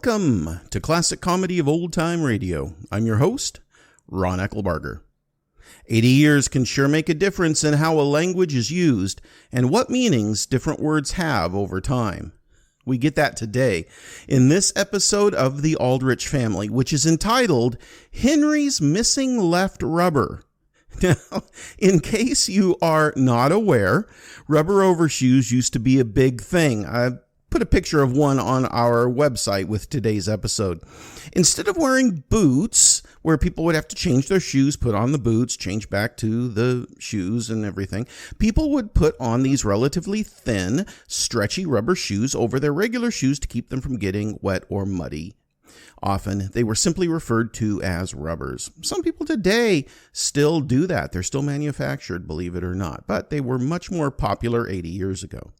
Welcome to Classic Comedy of Old Time Radio. I'm your host, Ron Eckelbarger. 80 years can sure make a difference in how a language is used and what meanings different words have over time. We get that today in this episode of the Aldrich family, which is entitled Henry's Missing Left Rubber. Now, in case you are not aware, rubber overshoes used to be a big thing. I put a picture of one on our website with today's episode. Instead of wearing boots, where people would have to change their shoes, put on the boots, change back to the shoes and everything, people would put on these relatively thin, stretchy rubber shoes over their regular shoes to keep them from getting wet or muddy. Often, they were simply referred to as rubbers. Some people today still do that. They're still manufactured, believe it or not, but they were much more popular 80 years ago.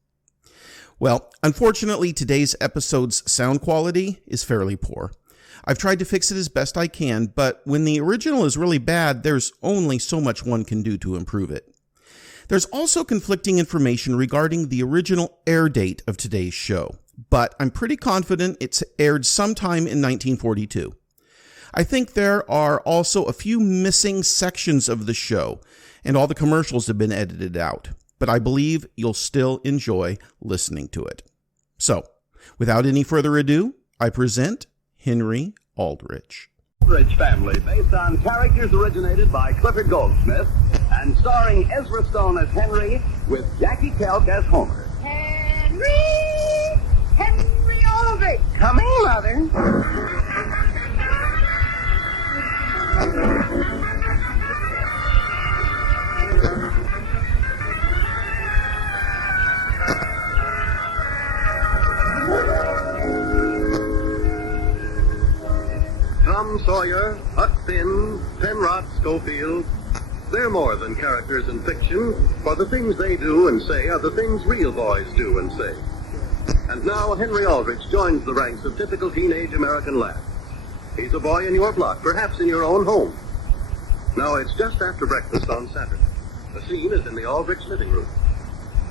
Well, unfortunately, today's episode's sound quality is fairly poor. I've tried to fix it as best I can, but when the original is really bad, there's only so much one can do to improve it. There's also conflicting information regarding the original air date of today's show, but I'm pretty confident it's aired sometime in 1942. I think there are also a few missing sections of the show, and all the commercials have been edited out. But I believe you'll still enjoy listening to it. So, without any further ado, I present Henry Aldrich. Aldrich family, based on characters originated by Clifford Goldsmith and starring Ezra Stone as Henry with Jackie Kelk as Homer. Henry! Henry Aldrich! Coming, Mother. Tom Sawyer, Huck Finn, Penrod Schofield, they're more than characters in fiction, for the things they do and say are the things real boys do and say. And now Henry Aldrich joins the ranks of typical teenage American lads. He's a boy in your block, perhaps in your own home. Now it's just after breakfast on Saturday. The scene is in the Aldrich living room.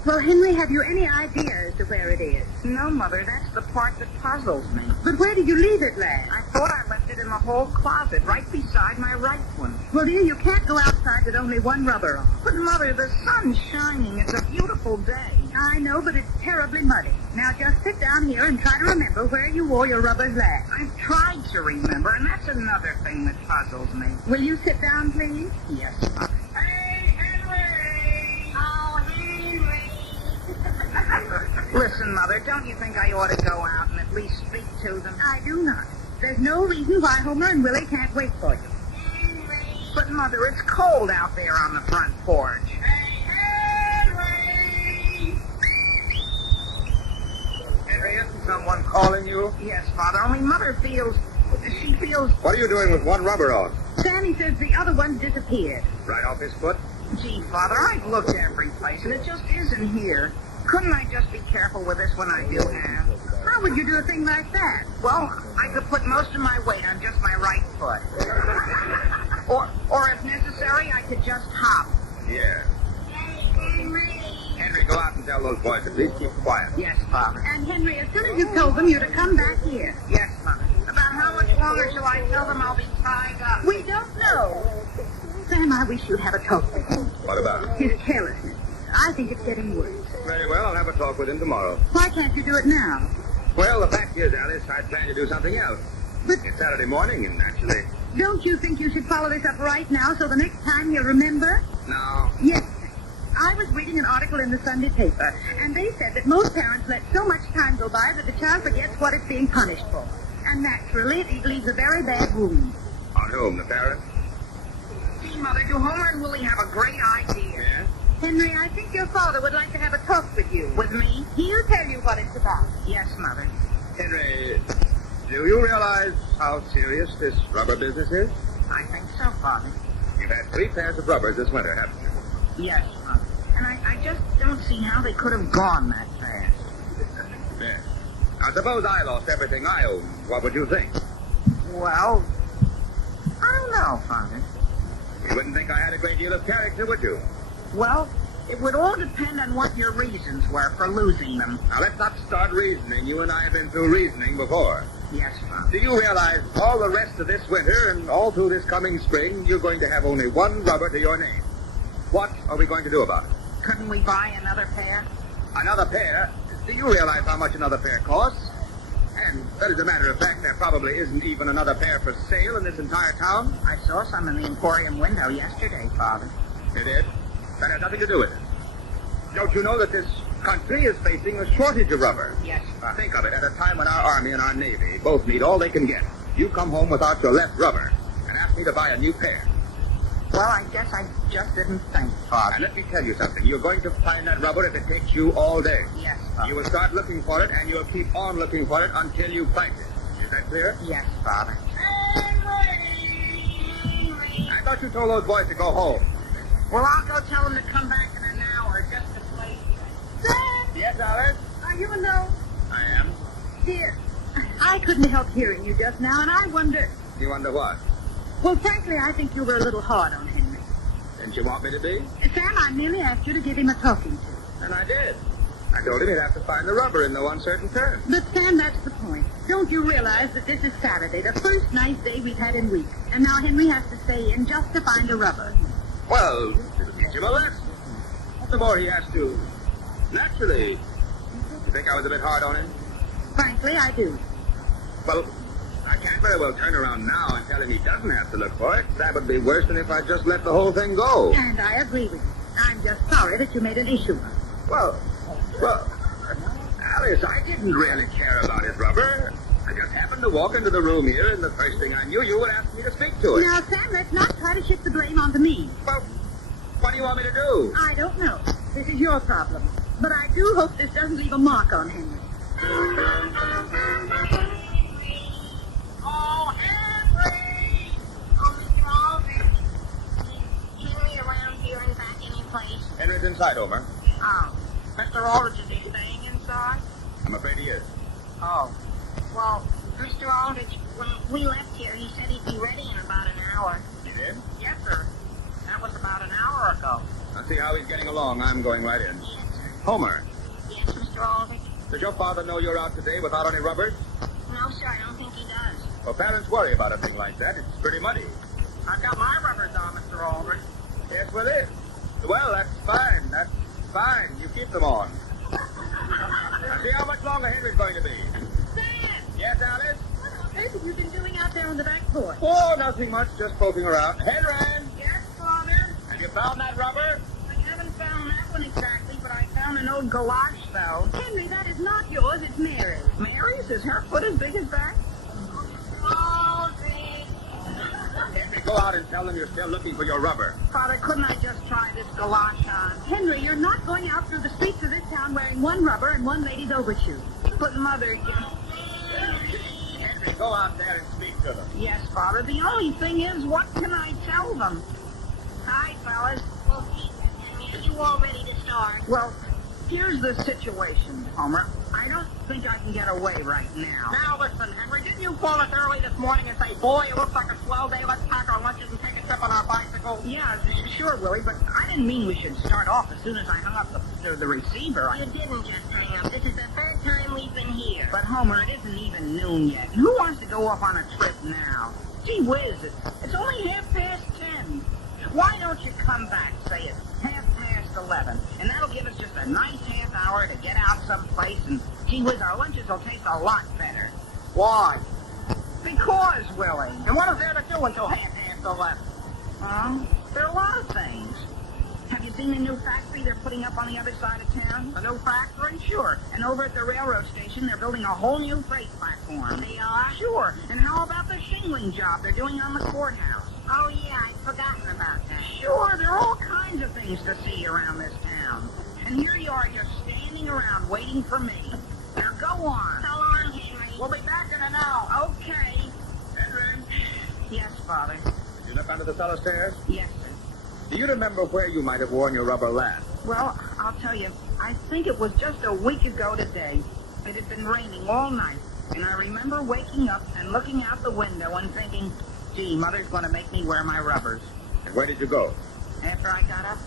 Well, Henry, have you any idea as to where it is? No, Mother, that's the part that puzzles me. But where did you leave it last? I thought I left it in the hall closet, right beside my right one. Well, dear, you can't go outside with only one rubber on. But, Mother, the sun's shining. It's a beautiful day. I know, but it's terribly muddy. Now just sit down here and try to remember where you wore your rubbers last. I've tried to remember, and that's another thing that puzzles me. Will you sit down, please? Yes, Mother. Hey, Henry! Oh, Henry! Listen, Mother, don't you think I ought to go out and at least speak to them? I do not. There's no reason why Homer and Willie can't wait for you. Henry! But, Mother, it's cold out there on the front porch. Henry, isn't someone calling you? Yes, Father, only Mother feels... She feels... What are you doing with one rubber on? Sammy says the other one's disappeared. Right off his foot? Gee, Father, I've looked every place, and it just isn't here. Couldn't I just be careful with this one I do have? How would you do a thing like that? Well, I could put most of my weight on just my right foot. Or if necessary, I could just hop. Yeah. Henry, go out and tell those boys to please keep quiet. Yes, Father. And Henry, as soon as you've told them, you're to come back here. Yes, Mother. About how much longer shall I tell them I'll be tied up? We don't know. Sam, I wish you'd have a talk with him. What about it? His carelessness. I think it's getting worse. Very well, I'll have a talk with him tomorrow. Why can't you do it now? Well, the fact is, Alice, I plan to do something else. But It's Saturday morning, and actually... don't you think you should follow this up right now so the next time you'll remember? No. Yes. I was reading an article in the Sunday paper, and they said that most parents let so much time go by that the child forgets what it's being punished for. And naturally, it leaves a very bad wound. On whom, the parents? Gee, Mother, do Homer and Willie have a great idea? Yeah? Henry, I think your father would like to have a talk with you. With me? He'll tell you what it's about. Yes, Mother. Henry, do you realize how serious this rubber business is? I think so, Father. You've had 3 pairs of rubbers this winter, haven't you? Yes, Mother. And I just don't see how they could have gone that fast. Yes. Now, suppose I lost everything I own. What would you think? Well, I don't know, Father. You wouldn't think I had a great deal of character, would you? Well, it would all depend on what your reasons were for losing them. Now, let's not start reasoning. You and I have been through reasoning before. Yes, Father. Do you realize all the rest of this winter and all through this coming spring, you're going to have only one rubber to your name? What are we going to do about it? Couldn't we buy another pair? Another pair? Do you realize how much another pair costs? And that is a matter of fact, there probably isn't even another pair for sale in this entire town. I saw some in the Emporium window yesterday, Father. You did? That had nothing to do with it. Don't you know that this country is facing a shortage of rubber? Yes, Father. Think of it, at a time when our Army and our Navy both need all they can get. You come home without your left rubber and ask me to buy a new pair. Well, I guess I just didn't think, Father. And let me tell you something. You're going to find that rubber if it takes you all day. Yes, Father. You will start looking for it, and you'll keep on looking for it until you find it. Is that clear? Yes, Father. I thought you told those boys to go home. Well, I'll go tell them to come back in an hour just to play. Sam, Yes, Alice? are you alone? I am. Dear, I couldn't help hearing you just now, and I wonder... You wonder what? Well, frankly, I think you were a little hard on Henry. Didn't you want me to be? Sam, I merely asked you to give him a talking to. And I did. I told him he'd have to find the rubber in no uncertain terms. But, Sam, that's the point. Don't you realize that this is Saturday, the first nice day we've had in weeks, and now Henry has to stay in just to find a rubber? Well, it'll teach him a lesson. The more he has to. Naturally. You think I was a bit hard on him? Frankly, I do. Well, I can't very well turn around now and tell him he doesn't have to look for it. That would be worse than if I just let the whole thing go. And I agree with you. I'm just sorry that you made an issue of it. Well, Alice, I didn't really care about his rubber. I just happened to walk into the room here, and the first thing I knew, you would ask me to speak to it. Now, Sam, let's not try to shift the blame onto me. Well, what do you want me to do? I don't know. This is your problem. But I do hope this doesn't leave a mark on Henry. Oh, Henry! Oh, Mr. Aldrich. Is Henry around here and back any place? Henry's inside, Homer. Oh. Mr. Aldrich, is he staying inside? I'm afraid he is. Oh. Well, Mr. Aldrich, when we left here, he said he'd be ready in about an hour. He did? Yes, sir. That was about an hour ago. I'll see how he's getting along. I'm going right in. Yes, sir. Homer, Yes, Mr. Aldrich. does your father know you're out today without any rubbers? No, sir, I don't think he does. Well, parents worry about a thing like that. It's pretty muddy. I've got my rubbers on, Mr. Aldrich. Yes, well, it is. Well, that's fine. That's fine. You keep them on. Now, see how much longer Henry's going to be. Sam! Yes, Alice? What on earth have you been doing out there on the back porch? Oh, nothing much. Just poking around. Henry, Yes, Father? have you found that rubber? I haven't found that one exactly, but I found an old gouache, though. Henry, that is not yours, it's Mary's. Mary's? Is her foot as big as that? Henry, go out and tell them you're still looking for your rubber. Father, couldn't I just try this gouache on? Henry, you're not going out through the streets of this town wearing one rubber and one lady's overshoe. But, Mother... Henry, go out there and speak to them. Yes, Father. The only thing is, what can I tell them? Hi, fellas. Well, are you all ready to start? Well, here's the situation, Homer. I don't think I can get away right now. Now, listen, Henry, didn't you call us early this morning and say, boy, it looks like a swell day, let's pack our lunches and take a trip on our bicycles? Yeah, sure, Willie, but I didn't mean we should start off as soon as I hung up the receiver. You didn't just hang up. This is the third time we've been here. But, Homer, it isn't even noon yet. Who wants to go off on a trip now? Gee whiz, it's only 10:30. Why don't you come back, say it's 11, and that'll give us just a nice half hour to get out someplace, and gee whiz, our lunches will taste a lot better. Why? Because, Willie. And what is there to do until half 11? There are a lot of things. Have you seen the new factory they're putting up on the other side of town? A new factory? Sure. And over at the railroad station, they're building a whole new freight platform. They are? Sure. And how about the shingling job they're doing on the courthouse? Oh, yeah, I'd forgotten about that. Sure, there are all kinds of things to see around this town. And here you are just standing around waiting for me. Now go on. So long, Henry. We'll be back in an hour. Okay. Henry, Yes, Father. did you look under the cellar stairs? Yes, sir. Do you remember where you might have worn your rubber last? Well, I'll tell you, I think it was just a week ago today. It had been raining all night, and I remember waking up and looking out the window and thinking, gee, Mother's going to make me wear my rubbers. And where did you go? After I got up,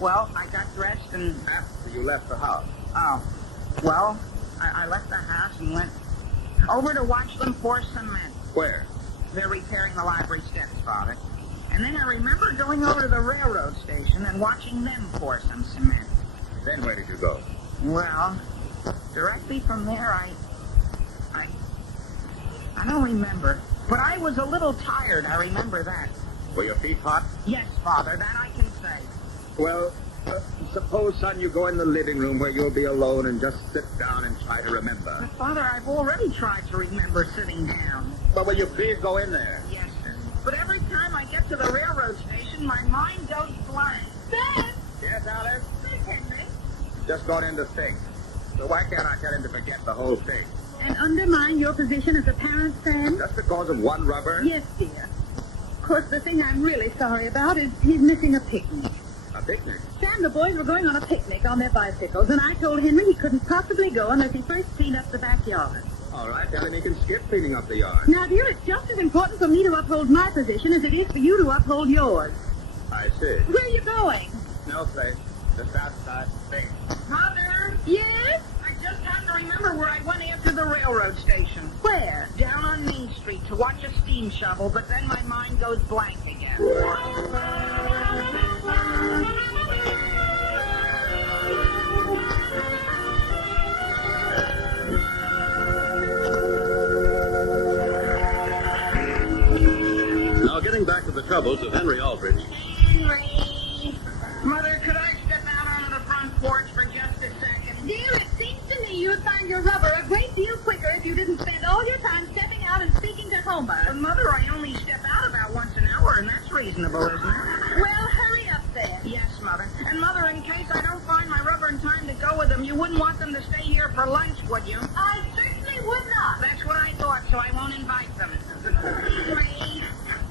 well, I got dressed and... After you left the house. Oh, well, I left the house and went... Over to watch them pour cement. Where? They're repairing the library steps, Father. And then I remember going over to the railroad station and watching them pour some cement. Then where did you go? Well, directly from there, I don't remember. But I was a little tired, I remember that. Were your feet hot? Yes, Father, that I can say. Well, suppose, son, you go in the living room where you'll be alone and just sit down and try to remember. But, Father, I've already tried to remember sitting down. But will you please go in there? Yes, sir. But every time I get to the railroad station, my mind goes blank. Ben! Yes, Alice? Where's Henry? Just gone in to think. So why can't I tell him to forget the whole thing? And undermine your position as a parent, Sam? Just because of one rubber? Yes, dear. Of course, the thing I'm really sorry about is he's missing a picnic. A picnic? Sam, the boys were going on a picnic on their bicycles, and I told Henry he couldn't possibly go unless he first cleaned up the backyard. All right, tell him he can skip cleaning up the yard. Now, dear, it's just as important for me to uphold my position as it is for you to uphold yours. I see. Where are you going? No place. Just outside thing. Mother! Yes? I just happened to remember where I went after the railroad station. Where? Down on Main Street to watch a steam shovel, but then my mind goes blank again. Now, getting back to the troubles of Henry Aldrich. Mother, could I step out onto the front porch for just a second? Dear, it seems to me you would find your rubber a great deal quicker if you didn't spend all your time stepping out and speaking to Homer. But, Mother, I only step out about once an hour, and that's reasonable, isn't it? Well, hurry up then. Yes, Mother. And, Mother, in case I don't find my rubber in time to go with them, you wouldn't want them to stay here for lunch, would you? I certainly would not. That's what I thought, so I won't invite them.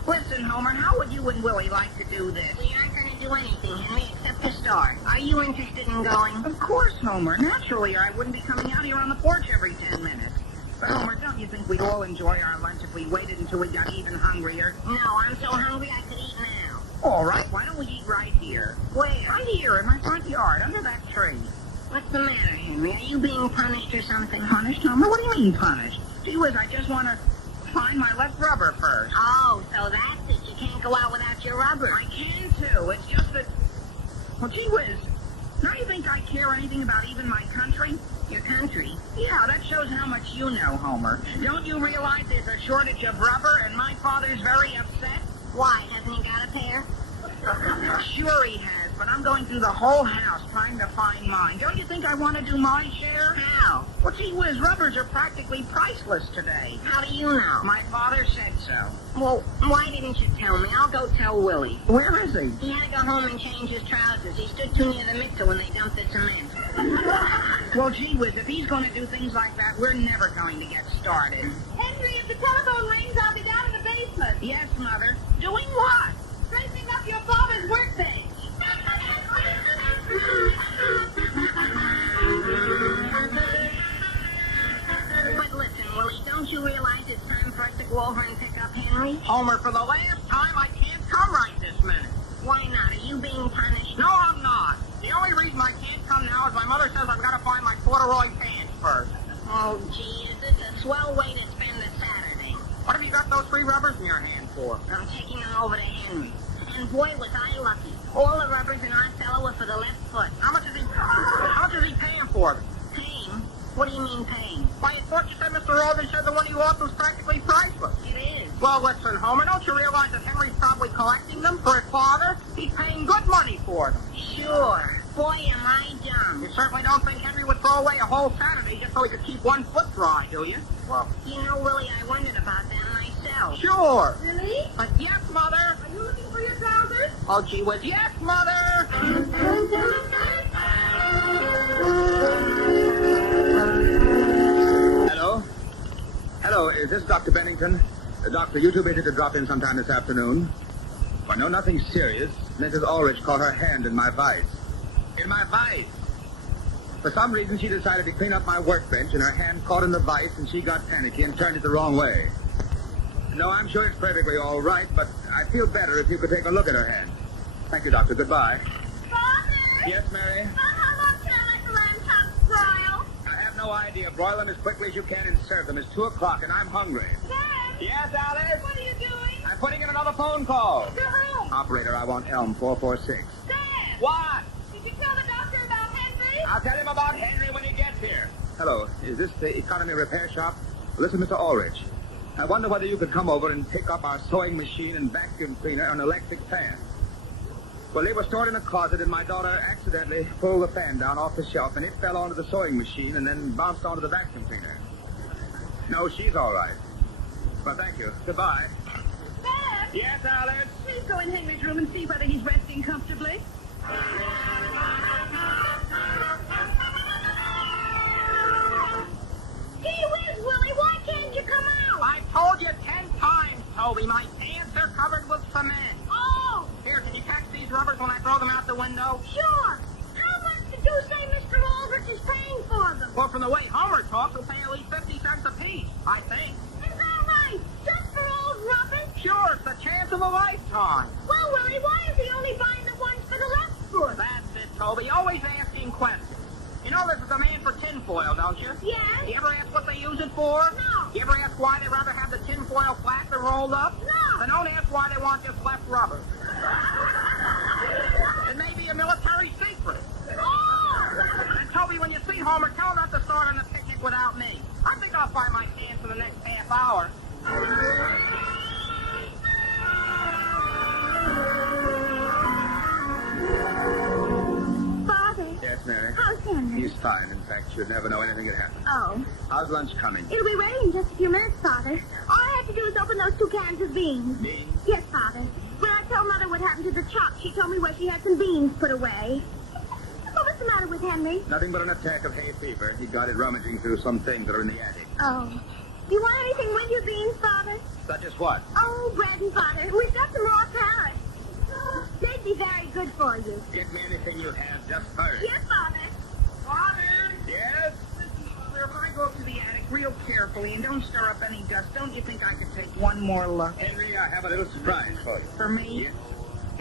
Listen, Homer, how would you and Willie like to do this? We aren't going to do anything, Henry, except to start. Are you interested in going? Of course, Homer. Naturally, or I wouldn't be coming out here on the porch every 10 minutes. But, Homer, don't you think we'd all enjoy our lunch if we waited until we got even hungrier? No, I'm so hungry I could eat now. All right, why don't we eat right here? Where? Right here in my front yard, under that tree. What's the matter, Henry? Are you being punished or something? Punished, Homer? What do you mean punished? Gee whiz, I just want to find my left rubber first. Oh, so that's it. You can't go out without your rubber. I can, too. It's just that... Well, gee whiz, don't you think I care anything about even my country? Your country? Yeah, that shows how much you know, Homer. Don't you realize there's a shortage of rubber and my father's very upset? Why, hasn't he got a pair? Sure he has, but I'm going through the whole house trying to find mine. Don't you think I want to do my share? How? Well, gee whiz, rubbers are practically priceless today. How do you know? My father said so. Well, why didn't you tell me? I'll go tell Willie. Where is he? He had to go home and change his trousers. He stood too near the mixer when they dumped the cement. Well, gee whiz, if he's going to do things like that, we're never going to get started. Henry, if the telephone rings, I'll be down in the basement. Yes, Mother. Doing what? Straightening up your father's workbench. But listen, Willie, don't you realize it's time for us to go over and pick up Henry? Homer, for the last time, I can't come right this minute. Why not? Are you being punished? No, I'm not. The only reason I can't come now is my mother says I've got to find my corduroy pants first. Oh, gee, is this a swell way to spend a Saturday? What have you got those 3 rubbers in your hand for? I'm taking them over to Henry. And boy, was I lucky. All the rubbers in our cellar were for the left foot. How much is he paying for them? Paying? What do you mean paying? Why, I thought you said Mr. Aldrich said the one you offered was practically priceless. It is. Well, listen, Homer, don't you realize that Henry's probably collecting them for his father? He's paying good money for them. Sure. Boy, am I dumb. You certainly don't think Henry would throw away a whole Saturday just so he could keep one foot dry, do you? Well, you know, Willie, I wondered about that myself. Sure. Really? But yes, Mother. Are you looking for your trousers? Oh, gee whiz, yes, Mother. Hello? Hello, is this Dr. Bennington? Doctor, you too busy to drop in sometime this afternoon? Well, no, nothing serious. Mrs. Aldrich caught her hand in my vise. In my vise? For some reason, she decided to clean up my workbench, and her hand caught in the vise, and she got panicky and turned it the wrong way. No, I'm sure it's perfectly all right, but I'd feel better if you could take a look at her hand. Thank you, Doctor. Goodbye. Father? Yes, Mary? How long can I let the lamb chops broil? I have no no idea. Broil them as quickly as you can and serve them. It's 2 o'clock and I'm hungry. Dad! Yes, Alice? What are you doing? I'm putting in another phone call. To whom? Operator, I want Elm 446. Dad! What? Did you tell the doctor about Henry? I'll tell him about Henry when he gets here. Hello, is this the economy repair shop? Listen, Mr. Aldrich, I wonder whether you could come over and pick up our sewing machine and vacuum cleaner and electric fan. Well, they were stored in a closet, and my daughter accidentally pulled the fan down off the shelf, and it fell onto the sewing machine and then bounced onto the vacuum cleaner. No, she's all right. Well, thank you. Goodbye. Dad! Yes, Alice? Please go in Henry's room and see whether he's resting comfortably. Gee whiz, Willie, why can't you come out? I told you 10 times, Toby. My pants are covered with cement. Oh, Here, can you catch these rubbers when I throw them out the window? sure. How much did you say Mr. Aldrich is paying for them? Well, from the way Homer talks, we'll pay at least 50 cents apiece, I think. Is that right? Just for old rubbish? Sure, it's the chance of a lifetime. Well, Willie, why is he only buying the ones for the left foot? That's it, Toby. Always asking questions. You know there's a demand for tinfoil, don't you? Yes? You ever ask what they use it for? No. You ever ask why they'd rather have the tinfoil flat than rolled up? No. Then don't ask why they want just left rubber. It may be a military secret. Oh! And Toby, when you see Homer, tell him not to start on the picnic without me. I think I'll find my chance for the next half hour. Father, Yes, Mary? how's Henry? He's fine. In fact, you'd never know anything had happened. Oh, How's lunch coming? it'll be ready in just a few minutes, Father. All I have to do is open those 2 cans of beans. Beans? Yes, Father. When I told Mother what happened to the chop, she told me where she had some beans put away. What was the matter with Henry? Nothing but an attack of hay fever. He got it rummaging through some things that are in the attic. Oh. Do you want anything with your beans, Father? Such as what? Oh, bread and butter. We've got some raw carrots. They'd be very good for you. Get me anything you have, just hurry. Yes, Father. Father! Yes? Listen, Father, if I go up to the attic real carefully and don't stir up any dust, don't you think I could take one more look? Henry, I have a little surprise for you. For me? Yes.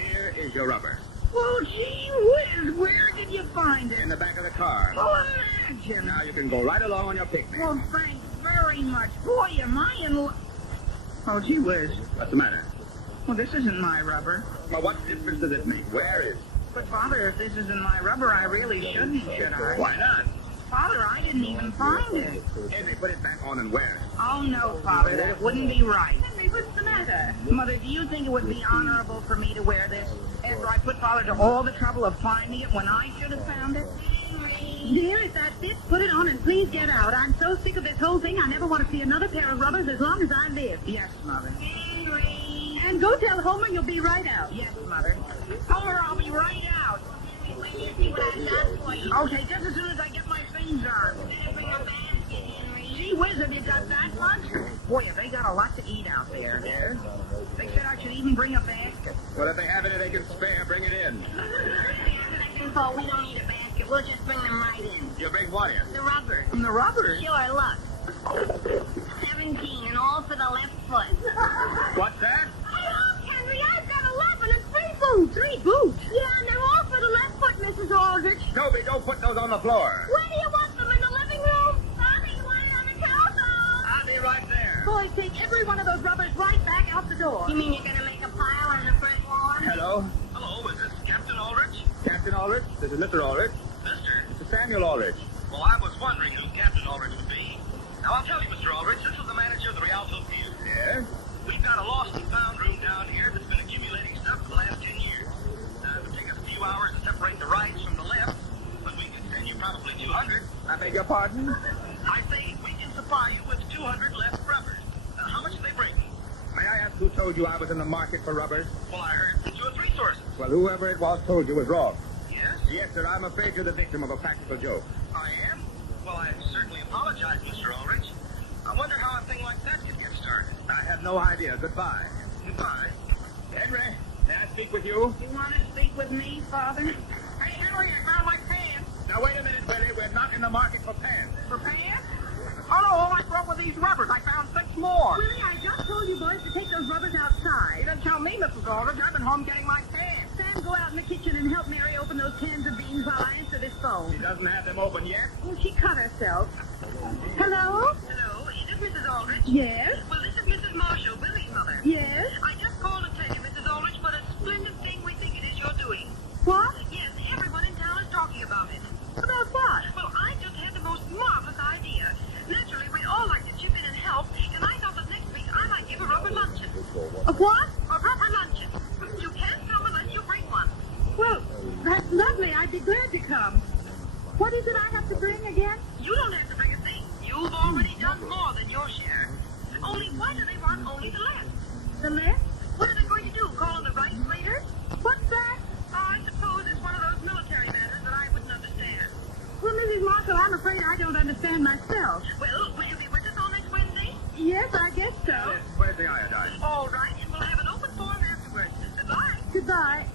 Here is your rubber. Well, gee whiz, where did you find In it? the back of the car. Well, imagine. Now you can go right along on your picnic. Well, thanks very much. Boy, am I in luck. Oh, gee whiz. What's the matter? Well, this isn't my rubber. Well, what difference does it make? Where is it? But, Father, if this isn't my rubber, I really shouldn't, should I? Why not? Father, I didn't even find it. Henry, put it back on and wear it. Oh, no, Father, that it wouldn't be right. Henry, what's the matter? Mother, do you think it would be honorable for me to wear this after I put Father to all the trouble of finding it when I should have found it? Dear, if that fits, put it on and please get out. I'm so sick of this whole thing, I never want to see another pair of rubbers as long as I live. Yes, Mother. And go tell Homer you'll be right out. Yes, Mother. Homer, I'll be right out. When you see what I've done for you. Okay, just as soon as I get my things on. Better bring a basket, Henry. Gee whiz, have you got that much? Boy, have they got a lot to eat out there. Yes? They said I should even bring a basket. Well, if they have any they can spare, bring it in. Second of all, we don't need a basket. We'll just bring them right in. You bring what in? The rubber. From the rubbers? Sure, look. 17, and all for the left foot. What's that? Hey, look, Henry, I've got 11 and 3 boots. 3 boots? Yeah, and they're all for the left foot, Mrs. Aldrich. Toby, don't put those on the floor. Where do you want them, in the living room? Father, you want it on the telephone? I'll be right there. Boys, take every one of those rubbers right back out the door. You mean you're gonna make a pile on the front lawn? Hello? Hello, is this Captain Aldrich? Captain Aldrich? This is Mr. Aldrich. Mister? Mr. Samuel Aldrich. Well, I was wondering who Captain Aldrich would be. Now, I'll tell you, Mr. Aldrich, this is the manager of the Rialto Field. Yes? We've got a lost and found room down here that's been accumulating stuff for the last 10 years. Now, it would take us a few hours to separate the rights from the left, but we could send you probably 200. I beg your pardon? I say we can supply you with 200 left rubbers. Now, how much do they bring? May I ask who told you I was in the market for rubbers? Well, I heard from 2 or 3 sources. Well, whoever it was told you was wrong. Yes? Yes, sir, I'm afraid you're the victim of a practical joke. I am? Well, I certainly apologize, Mr. Aldrich. I wonder how a thing like that could get started. I have no idea. Goodbye. Goodbye. Henry, may I speak with you? You want to speak with me, Father? Hey, Henry, I found my pants. Now, wait a minute, Willie. We're not in the market for pants. For pants? Oh, no, all I brought were these rubbers. I found 6 more. Willie, I just told you boys to take those rubbers You outside. didn't tell me, Mrs. Aldrich. I've been home getting my pants. Sam, go out in the kitchen and help Mary open those cans of beans while I answer this She phone. doesn't have them open yet. Oh, she cut herself. Yes? Well, this is Mrs. Marshall, Billy's mother. Yes? I just called to tell you, Mrs. Aldrich, what a splendid thing we think it is you're doing. What? Yes, everyone in town is talking about it. About what? Well, I just had the most marvelous idea. Naturally, we'd all like to chip in and help, and I thought that next week I might give a rubber luncheon. A what? A rubber luncheon. You can't come unless you bring one. Well, that's lovely. I'd be glad to come. What is it I have to bring again? You don't have to bring a thing. You've already done more than your share. Only why do they want only the left? The list? What are they going to do, call on the right later? What's that? Oh, I suppose it's one of those military matters that I wouldn't understand. Well, Mrs. Marshall, I'm afraid I don't understand myself. Well, will you be with us on next Wednesday? Yes, I guess so. Where's the iodine? All right, and we'll have an open forum afterwards. Goodbye. Goodbye.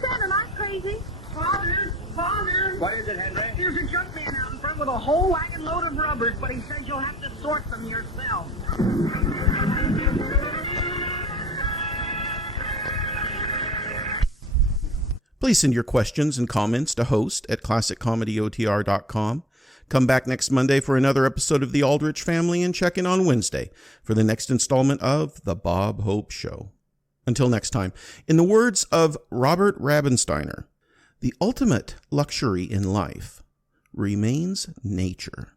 Sam, am I crazy? Father! Father! What is it, Henry? There's a junk man out in front with a whole wagon load of rubbers, but he says you'll have to sort them yourself. Please send your questions and comments to host@classiccomedyotr.com. Come back next Monday for another episode of The Aldrich Family, and check in on Wednesday for the next installment of The Bob Hope Show. Until next time, in the words of Robert Rabensteiner, the ultimate luxury in life remains nature.